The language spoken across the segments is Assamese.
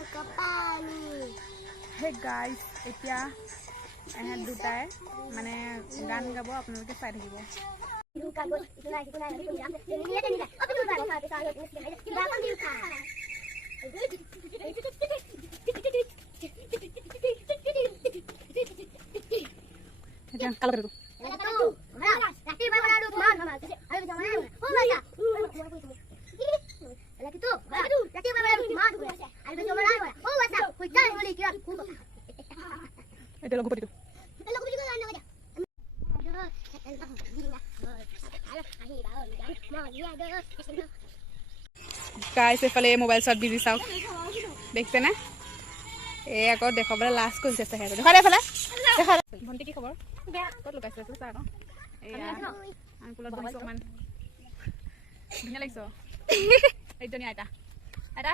Hey guys, এতিয়া এহেত দুটাই মানে গান গাব আপোনালোকে চাই থাকিব এতিয়া কাল কৰিব এটা লঘু পটিটো গাইস এফালে মোবাইল শট বিজি চাওক দেখছে না এই আকৌ দেখাবলৈ লাজ কৰিছে হেৰে দেখা দে ফলা দেখা ভন্টি কি খবৰ ক'ত লগাইছে চা ন এয়া আংকুলত বহিছো মান ধুনীয়া লাগিছে এইজনী আইতা আইতা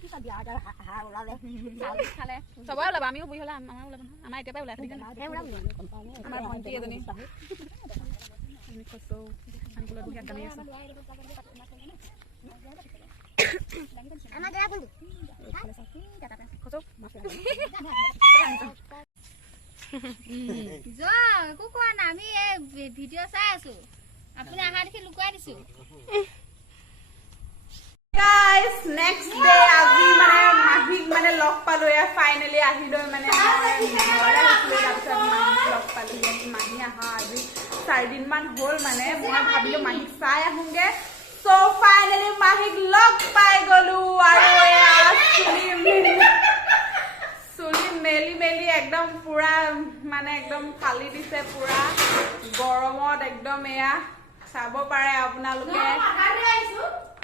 কি কাটি আইতা হা ওলালে খালে সবাই ওলাবা আমিও বহি হলা আমাৰ ওলাব আমাৰ এতিয়া পাই ওলাই থাকে আমাৰ ভন্টি এজনী আমি খসো আংকুলত বহি গানি আছে আমাৰ গৰা কোনটো খসো যা কোকোৱা না আমি এই ভিডিও চাই আছো আপুনি আহা দেখি লুকুৱাই দিছো guys next day আজি মানে মাহিক মানে লগ পালো এ ফাইনালি আহিলো মানে ঘৰলে আহিলো তাৰপিছত মাহিক লগ পালো মাহি আহা আজি 4 দিন মান হ'ল মানে মই ভাবিলো মাহিক চাই আহুগে সো ফাইনালি মাহিক লগ পাই গলো আৰু চুলি মেলি একদম পুৰা মানে একদম ফালি দিছে পুৰা গৰমত একদম এয়া চাব পাৰে আপোনালোকে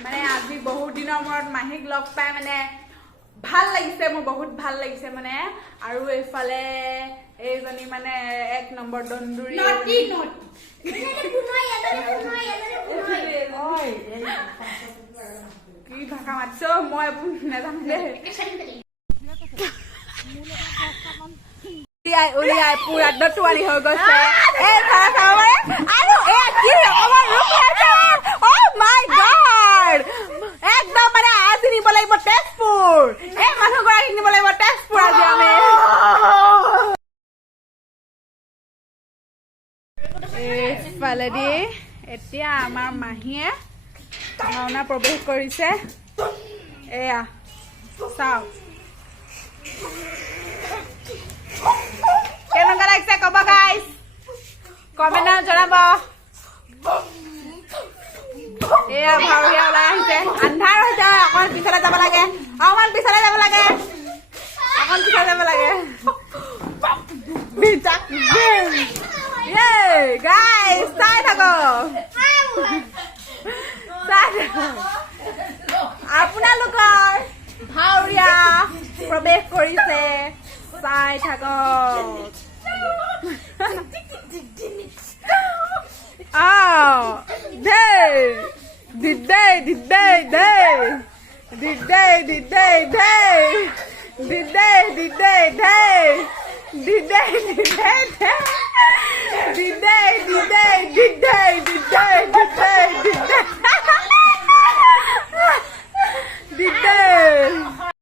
মানে আজি বহুত দিনৰ মূৰত মাহিক লগ পাই মানে ভাল লাগিছে মোৰ বহুত ভাল লাগিছে মানে আৰু এইফালে এইজনী মানে এক নম্বৰ দন্দুৰি কি ভাষা মাতিছ মই নাজানো দেই উলিয়াই পুৰা দটুৱালি হৈ গৈছে এই খানা খাব পাৰে আৰু এই কি অকমান ৰূপ আছে ও মাই গড একদম মানে আজি নিব লাগিব তেজপুৰ এই মানুহগৰাকী নিব লাগিব তেজপুৰ আজি আমি এইফালেদি এতিয়া আমাৰ মাহীয়ে ভাওনা প্ৰৱেশ কৰিছে এয়া চাওক কেনেকুৱা লাগিছে ক'ব গাইজ কমেণ্টত জনাব এয়া ভাওৰীয়া ওলাই আহিছে আন্ধাৰ হৈছে অকণ পিছলৈ যাব লাগে গাইজ চাই থাকো আপোনালোকৰ ভাওৰীয়া প্ৰৱেশ কৰিছে চাই থাকক